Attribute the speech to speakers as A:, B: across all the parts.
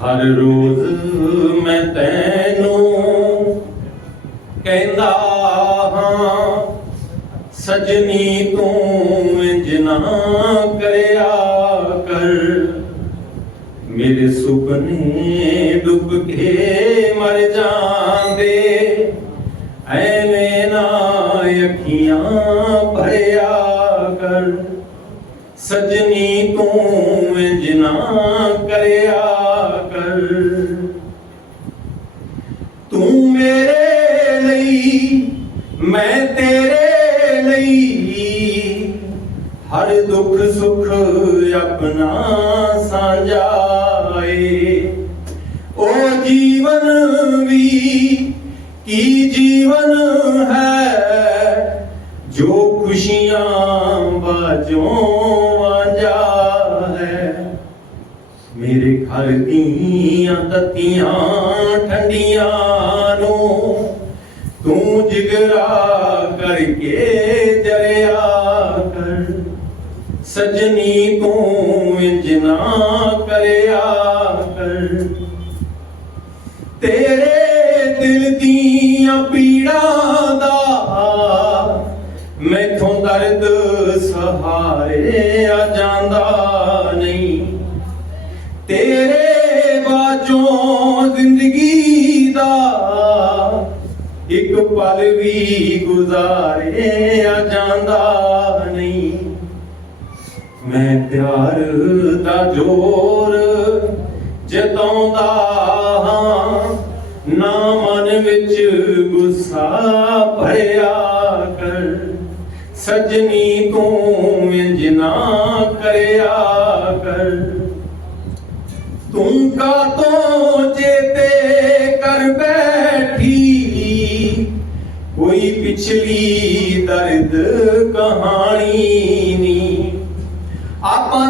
A: ਹਰ ਰੋਜ਼ ਮੈਂ ਤੈਨੂੰ ਕਹਿੰਦਾ ਹਾਂ ਸਜਣੀ ਤੂੰ ਇੰਜ ਨਾ ਕਰਿਆ ਕਰ। ਮੇਰੇ ਸੁਪਨੇ ਡੁੱਬ ਕੇ ਮਰ ਜਾਂਦੇ, ਐਵੇਂ ਨਾ ਅੱਖੀਆਂ ਭਰਿਆ ਕਰ। ਸਜਣੀ ਤੂੰ ਇੰਜ ਨਾ ਹਰ ਦੁੱਖ ਸੁਖ ਆਪਣਾ ਸਾਂਝਾ ਏ ਉਹ ਜੀਵਨ ਵੀ ਕੀ ਜੀਵਨ ਹੈ? ਜੋ ਖੁਸ਼ੀਆਂ ਬਾਝੋਂ ਵਾਂਝਾ ਹੈ। ਮੇਰੇ ਘਰ ਦੀਆਂ ਤਤੀਆਂ, ਠੰਡੀਆਂ ਨੂੰ ਤੂੰ ਜਿਗਰਾ ਸਜਣੀ ਤੂੰ ਇੰਜ ਨਾ ਕਰਿਆ ਕਰ। ਤੇਰੇ ਦਿਲ ਦੀਆਂ ਪੀੜਾਂ ਦਾ ਮੈਥੋਂ ਦਰਦ ਸਹਾਰੇ ਆ ਜਾਂਦਾ ਨਹੀਂ। ਤੇਰੇ ਬਾਝੋਂ ਜ਼ਿੰਦਗੀ ਦਾ ਇੱਕ ਪਲ ਵੀ ਗੁਜ਼ਾਰਿਆ ਜਾਂਦਾ ਮੈਂ ਪਿਆਰ ਦਾ ਜੋਰ ਜਤਾਉਂਦਾ ਹਾਂ, ਨਾ ਮਨ ਵਿੱਚ ਗੁੱਸਾ ਭਰਿਆ ਕਰ। ਸਜਣੀ ਤੂੰ ਇੰਜ ਨਾ ਕਰਿਆ ਕਰ। ਤੂੰ ਕਾਤੋਂ ਚੇਤੇ ਕਰ ਬੈਠੀ? ਕੋਈ ਪਿਛਲੀ ਦਰਦ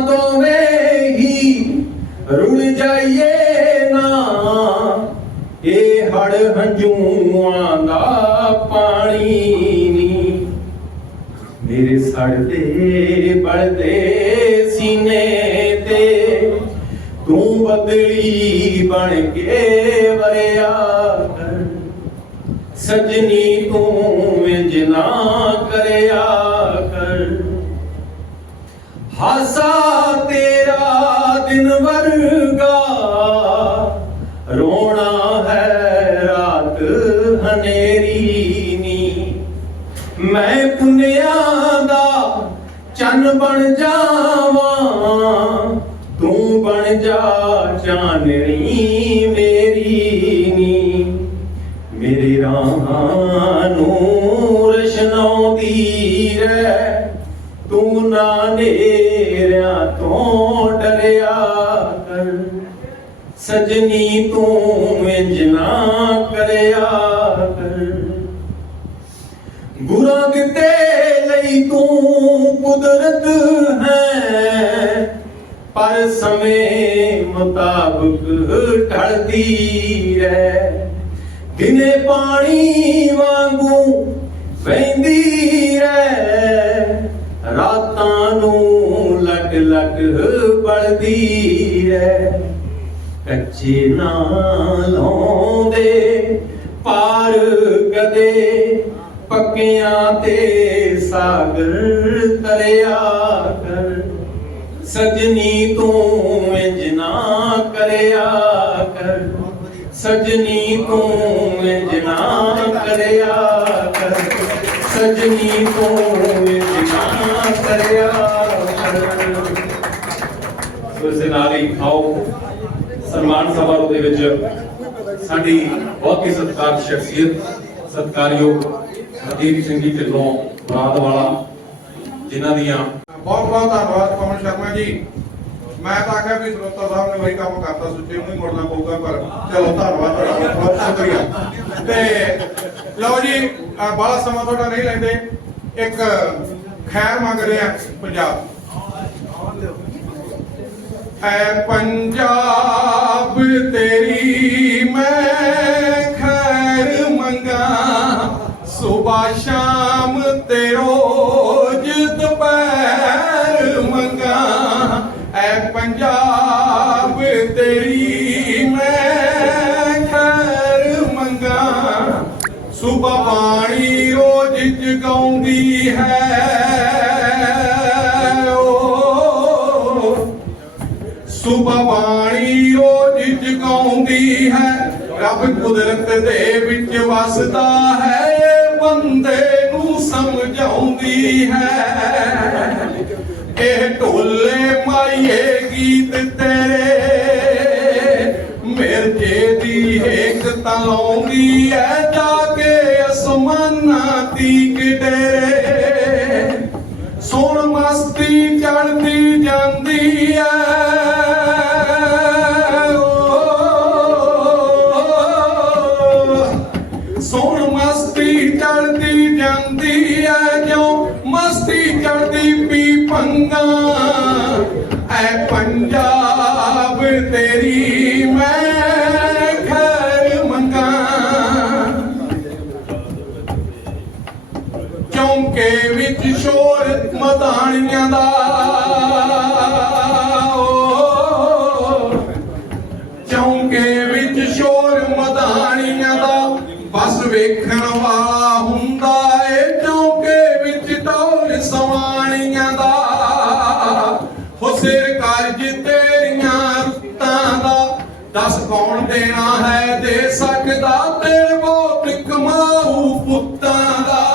A: ਦੋਵੇਂ ਹੀ ਰੁੜ ਜਾਈਏ ਨਾ। ਇਹ ਹੜ ਹੰਝੂਆਂ ਦਾ ਪਾਣੀ ਨੀ। ਮੇਰੇ ਸੜਦੇ ਬਲਦੇ ਸੀਨੇ ਤੇ ਤੂੰ ਬਦਲੀ ਬਣ ਕੇ ਵਰਿਆ ਕਰ। ਸਜਣੀ ਤੂੰ ਇੰਜ ਨਾ ਕਰਿਆ ਹਾਸਾ ਤੇਰਾ ਦਿਨ ਵਰਗਾ। ਰੋਣਾ ਹੈ ਰਾਤ ਹਨੇਰੀ ਨੀ। ਮੈਂ ਪੁੰਨਿਆਂ ਦਾ ਚੰਨ ਬਣ ਜਾ ਸਜਣੀ ਤੂੰ ਇੰਜ ਨਾ ਕਰਿਆ ਕਰ ਗੁਰਾਂ ਦਿੱਤੇ ਲਈ ਤੂੰ ਕੁਦਰਤ ਹੈ, ਪਰ ਸਮੇਂ ਮੁਤਾਬਕ ਢਲਦੀ ਰਹਿ। ਦਿਨੇ ਪਾਣੀ ਵਾਂਗੂ ਵਹਿੰਦੀ ਰਹਿ, ਰਾਤਾਂ ਨੂੰ ਲਗ ਲਗ ਬਲਦੀ ਰਹਿ। ਕੱਚੇ ਨਾ ਲਾਉਂਦੇ ਪਾਰ ਕਦੇ ਪੱਕਿਆਂ ਤੇ ਸਾਗਰ ਤਰਿਆ ਕਰ। ਸਜਣੀ ਤੂੰ ਇੰਜ ਨਾ ਕਰਿਆ ਕਰ। ਸਜਣੀ ਤੂੰ ਇੰਜ ਨਾ ਕਰਿਆ ਕਰ। ਸਜਣੀ ਤੂੰ ਇੰਜ ਨਾ ਕਰਿਆ ਕਰ। ਸੋ ਨਾਲ ਹੀ ਆਓ ਸਨਮਾਨ ਸਮਾਰੋਹ ਦੇ ਵਿੱਚ ਸਾਡੀ ਬਹੁਤ ਹੀ ਸਤਿਕਾਰ ਸ਼ਖਸੀਅਤ, ਸਤਿਕਾਰਯੋਗ ਹਰਦੀਪ ਸਿੰਘ ਜੀ ਢਿੱਲੋਂ ਰਾਤ ਵਾਲਾ, ਜਿਨ੍ਹਾਂ ਦੀਆਂ
B: ਬਹੁਤ ਬਹੁਤ ਧੰਨਵਾਦ ਪਵਨ ਸ਼ਰਮਾ ਜੀ। ਮੈਂ ਤਾਂ ਆਖਿਆ ਵੀ ਸਰੋਤਾ ਸਾਹਿਬ ਨੇ ਵਹੀ ਕੰਮ ਕਰਤਾ, ਸੁੱਚੇ ਨੂੰ ਹੀ ਮੁੜਨਾ ਪਊਗਾ, ਪਰ ਚਲੋ ਧੰਨਵਾਦ ਤੁਹਾਡਾ ਬਹੁਤ ਸ਼ੁਕਰੀਆ। ਤੇ ਲਓ ਜੀ, ਅਹ ਬਾਹਲਾ ਸਮਾਂ ਤੁਹਾਡਾ ਨਹੀਂ ਲੈਂਦੇ। ਇੱਕ ਖੈਰ ਮੰਗ ਰਹੇ ਆ ਪੰਜਾਬ ਐ ਪੰਜਾਬ ਤੇਰੀ ਮੈਂ ਖੈਰ ਮੰਗਾ। ਸੁਬਾ ਸ਼ਾਮ ਤੇ ਰੋਜ ਦੁਪਹਿਰ ਮੰਗਾ। ਐ ਪੰਜਾਬ ਤੇਰੀ ਮੈਂ ਖੈਰ ਮੰਗਾ। ਸੁਬਾ ਬਾਣੀ ਰੋਜ ਜਗਾਉਂਦੀ ਹੈ ਕੁਦਰਤ ਦੇ ਵਿੱਚ ਵਸਦਾ ਹੈ ਬੰਦੇ ਨੂੰ ਸਮਝਾਉਂਦੀ ਹੈ। ਇਹ ਢੋਲੇ ਮਾਈਏ ਗੀਤ ਤੇਰੇ ਮਿਰਜੇ ਦੀ ਇੱਕ ਤਲਾਉਂਦੀ ਐ ਜਾ ਕੇ ਅਸਮਾਨਾਂ ਦੀ ਕਿਡੇਰੇ ਸਿਰ ਕਾਰਜ ਤੇਰੀਆਂ ਰੁੱਤਾਂ ਦਾ। ਦਸ ਕੌਣ ਦੇਣਾ ਹੈ ਦੇ ਸਕਦਾ? ਤੇਰੇ ਬਹੁਤ ਕਮਾਊ ਪੁੱਤਾਂ ਦਾ।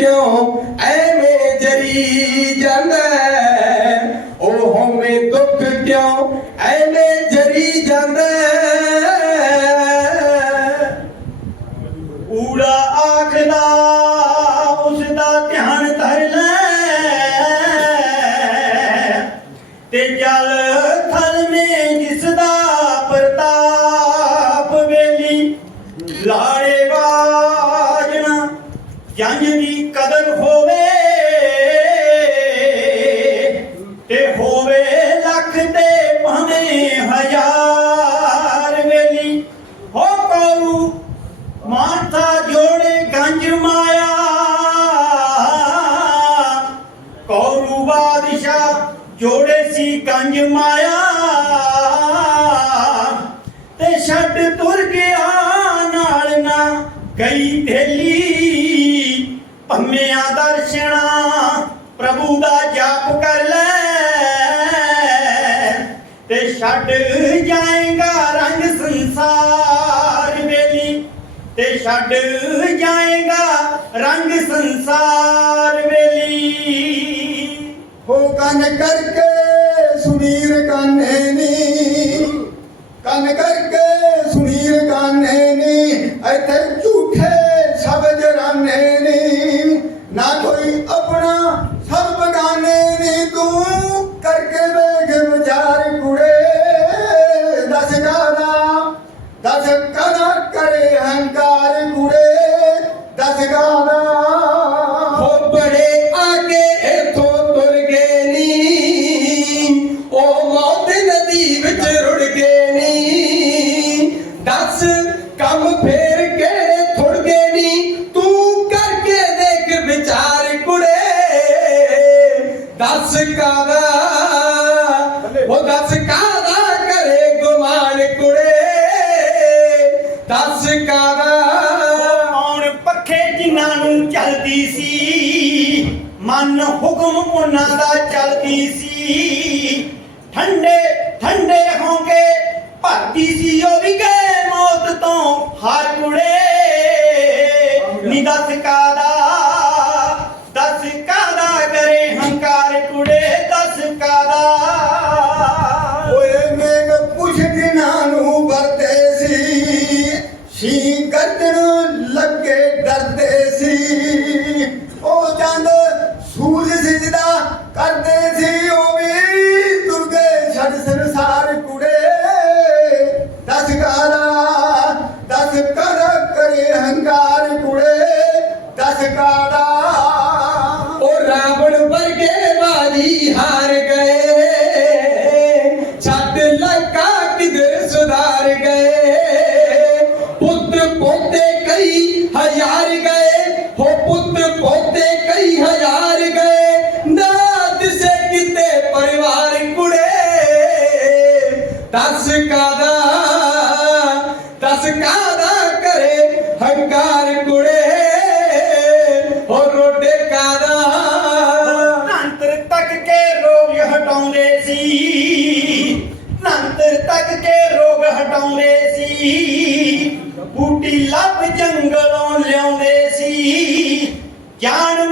C: কেউ ਛੱਡ ਜਾਏਗਾ ਰੰਗ ਸੰਸਾਰ ਵੇਲੀ ਤੇ ਛੱਡ ਜਾਏਗਾ ਰੰਗ ਸੰਸਾਰ ਵੇਲੀ।
D: ਹੋ ਕੰਨ ਕਰਕੇ ਸੁਨੀਰ ਕਾਨੇ ਨੀ। ਕੰਨ ਕਰਕੇ ਸੁਨੀਰ ਕਾਨੇ ਨੀ। ਇੱਥੇ ਦਸ ਕਨਾ ਕਰੇ ਹੰਕਾਰ ਗੁਰੇ ਦਸ ਗਾਣਾ
C: ਉਹਨਾਂ ਦਾ ਚੱਲਦੀ ਸੀ। ਠੰਡੇ ਠੰਡੇ ਹੋ ਕੇ ਭੱਤੀ ਸੀ ਉਹ ਵੀ ਗਏ ਮੌਤ ਤੋਂ ਹਾਰ ਕੁੜੇ। ਨੀ ਦੱਸ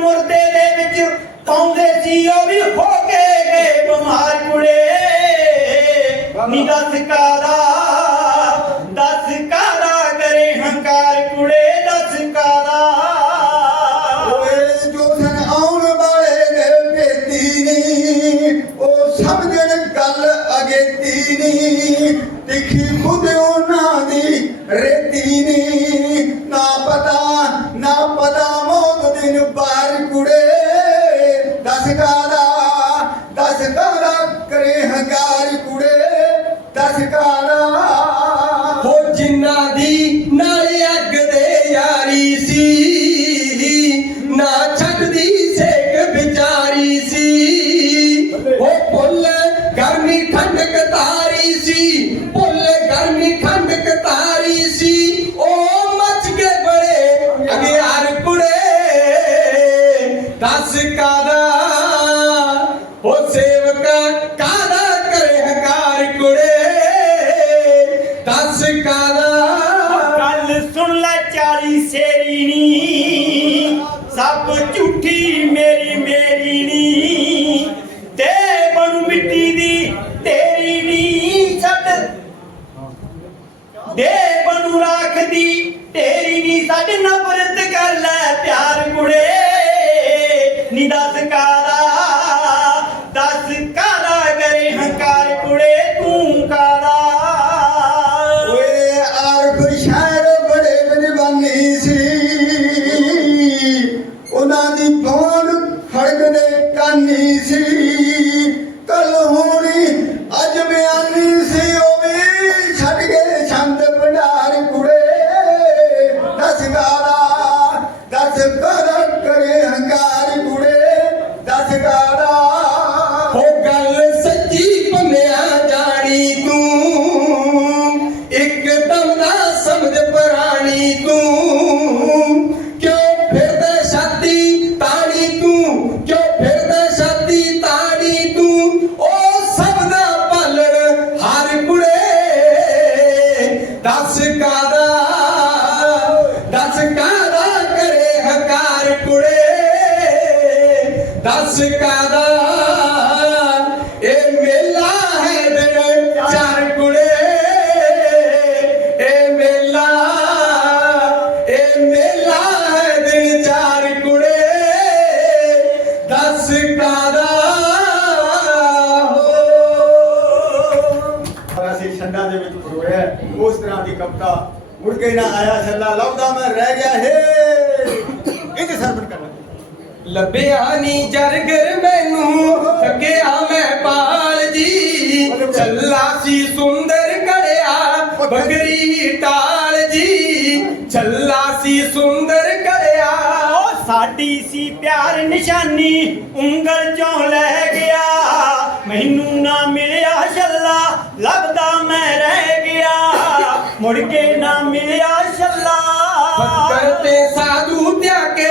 C: ਮੁਰਦੇ ਦੇ ਵਿੱਚ ਪਾਉਂਦੇ ਸੀ, ਉਹ ਵੀ ਹੋ ਕੇ ਗਏ ਬਿਮਾਰ ਕੁੜੇ। ਨੀ ਦੱਸ ਕਾਦਾ ਦੱਸ ਕਾਦਾ ਕਰੇ ਹੰਕਾਰ ਕੁੜੇ, ਦੱਸ ਕਾਦਾ
D: ਓਏ ਜੋ ਸਨ ਆਉਣ ਵਾਲੇ ਨੇ ਭੇਤੀ ਨਹੀਂ ਉਹ ਸਮਝਣ ਗੱਲ ਅਗੇਤੀ ਨਹੀਂ ਤਿੱਖੀ ਖੁਦ
E: nadi na ਮੁੜ ਕੇ ਨਾ ਆਇਆ ਛੱਲਾ ਲੱਭਦਾ ਮੈਂ ਰਹਿ ਗਿਆ ਹੇ। ਇਹ ਤੇ ਸਰਵਣ ਕਰਨਾ।
D: ਲੱਭਿਆ ਨੀ ਜਰਗਰ ਮੈਨੂੰ ਥੱਕਿਆ ਮੈਂ ਪਾਲ ਜੀ। ਚੱਲਾ ਸੀ ਸੁੰਦਰ ਕੜਿਆ ਬਗਰੀ ਟਾਲ ਜੀ। ਚੱਲਾ ਸੀ ਸੁੰਦਰ ਕੜਿਆ
C: ਉਹ ਸਾਡੀ ਸੀ ਪਿਆਰ ਨਿਸ਼ਾਨੀ ਉਂਗਲ ਚੋਂ ਲੈ ਗਿਆ। ਮੈਨੂੰ ਨਾ ਮਿਲਿਆ ਛੱਲਾ ਲੱਭਦਾ ਗਿਆ ਮੁੜ ਕੇ ਨਾ ਮਿਲਿਆ ਛੱਲਾ
D: ਫੱਕਰ ਤੇ ਸਾਧੂ ਧਿਆਕੇ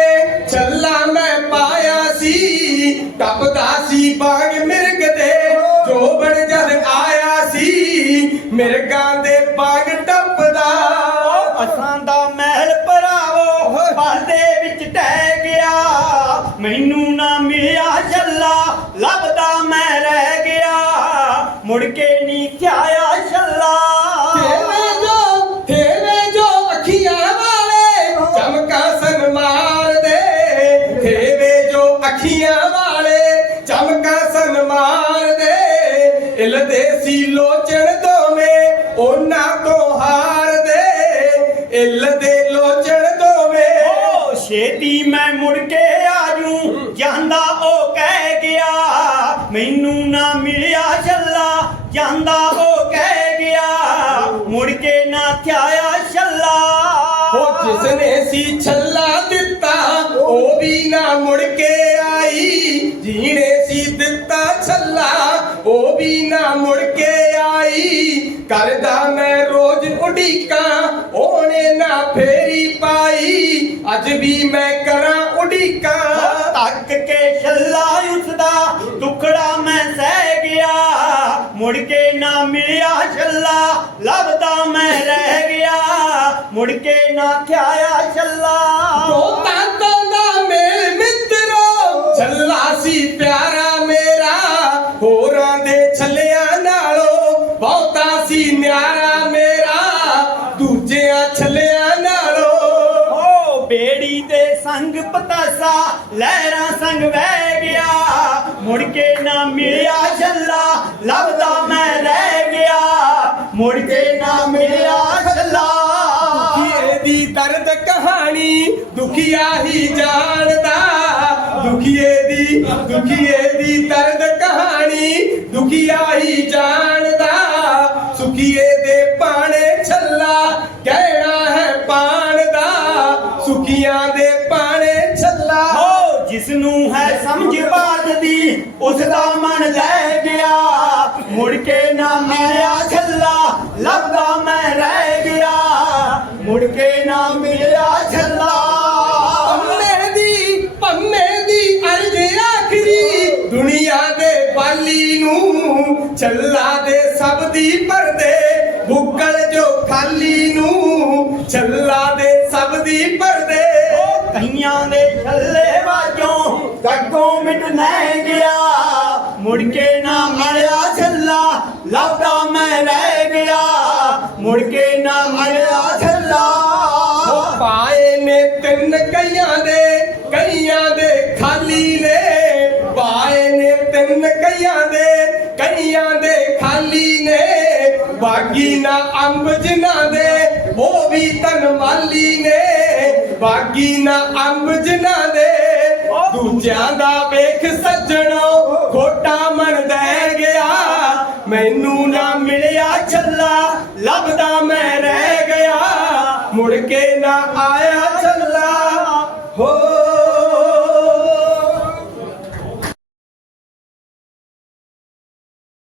D: ਜਿਸਨੇ ਛੱਲਾ ਦਿੱਤਾ, ਉਹ ਵੀ ਨਾ ਮੁੜ ਕੇ ਆਈ। ਜੀਣੇ ਸੀ ਦਿੱਤਾ ਛੱਲਾ, ਉਹ ਵੀ ਨਾ ਮੁੜ ਕੇ ਆਈ। ਕਰਦਾ ਮੈਂ ਰੋਜ਼ ਉਡੀਕਾਂ, ਉਹਨੇ ਨਾ ਫੇਰੀ ਪਾਈ। ਅੱਜ ਵੀ ਮੈਂ ਕਰਾਂ ਉਡੀਕਾਂ।
C: ਤੱਕ ਕੇ ਛੱਲਾ ਉਸਦਾ ਟੁਕੜਾ ਮੈਂ ਸਹਿ ਗਿਆ। ਮੁੜ ਕੇ ਨਾ ਮਿਲਿਆ ਛੱਲਾ ਲੱਭਦਾ ਮੈਂ ਰਹਿ ਗਿਆ। ਮੁੜ ਕੇ ਨਾ ਥਿਆਇਆ ਛੱਲਾ।
D: ਉਹ ਤਾਂਤਾਂ ਦਾ ਮੇਲ ਮਿੱਤਰੋ ਛੱਲਾ ਸੀ ਪਿਆਰਾ ਮੇਰਾ। ਹੋਰਾਂ ਦੇ ਛੱਲਿਆਂ ਨਾਲੋਂ ਬਹੁਤਾ ਸੀ ਨਿਆਰਾ ਮੇਰਾ। ਦੂਜਿਆਂ ਛੱਲਿਆਂ ਨਾਲੋਂ
C: ਓ ਬੇੜੀ ਦੇ ਸੰਗ ਪਤਾਸਾ ਲਹਿਰਾਂ ਸੰਗ ਵਹਿ ਗਿਆ। ਮੁੜ ਕੇ ਨਾ ਮਿਲਿਆ ਛੱਲਾ, ਲੱਭਦਾ ਮੈਂ ਰਹਿ ਗਿਆ। ਮੁੜ ਕੇ ਨਾ ਮਿਲਿਆ ਛੱਲਾ।
D: ਦੁਖੀਏ ਦੀ ਦਰਦ ਕਹਾਣੀ ਦੁਖੀਆ ਹੀ ਜਾਣਦਾ। ਦੁਖੀਏ ਦੀ, ਦੁਖੀਏ
C: ਉਸ ਦਾ ਮਨ ਲੈ ਗਿਆ। ਮੁੜ ਕੇ ਨਾ ਮਿਲਿਆ ਛੱਲਾ ਲੱਭਦਾ ਮੈਂ ਰਹਿ ਗਿਆ। ਮੁੜ ਕੇ ਨਾ ਮਿਲਿਆ ਛੱਲਾ।
D: ਪੰਮੇ ਦੀ ਪੰਮੇ ਦੀ ਅਰਜ਼ ਆਖਰੀ। ਦੁਨੀਆ ਦੇ ਬਾਲੀ ਨੂੰ ਛੱਲਾ ਦੇ ਸਭ ਦੀ ਪਰਦੇ ਬੁੱਕਲ ਜੋ ਖਾਲੀ ਨੂੰ ਛੱਲਾ ਦੇ ਸਭ ਦੀ ਪਰਦੇ।
C: ਕਈਆਂ ਦੇ ਛੱਲੇ ਵਾਜੋਂ ਗੱਗੋਂ ਮਿਟ ਨਹੀਂ ਗਿਆ। ਮੁੜ ਕੇ ਨਾ ਮਿਲਿਆ ਛੱਲਾ, ਲੱਭਦਾ ਮੈਂ ਰਹਿ ਗਿਆ। ਮੁੜ ਕੇ ਨਾ ਮਿਲਿਆ ਛੱਲਾ।
D: ਪਾਏ ਨੇ ਤਿੰਨ ਕਈਆਂ ਦੇ ਕਈਆਂ ਦੇ ਖਾਲੀ ਨੇ। ਪਾਏ ਨੇ ਤਿੰਨ ਕਈਆਂ ਦੇ ਕਈਆਂ ਦੇ ਖਾਲੀ ਨੇ। ਬਾਗੀ ਨਾ ਅੰਬ ਜਿਨ੍ਹਾਂ ਦੇ, ਉਹ ਵੀ ਤਨ ਮਾਲੀ ਨੇ। ਬਾਗੀ ਨਾ ਅੰਬ ਜਿਨ੍ਹਾਂ ਦੇ, ਦੂਜਿਆਂ ਦਾ ਵੇਖ ਸੱਜਣੋ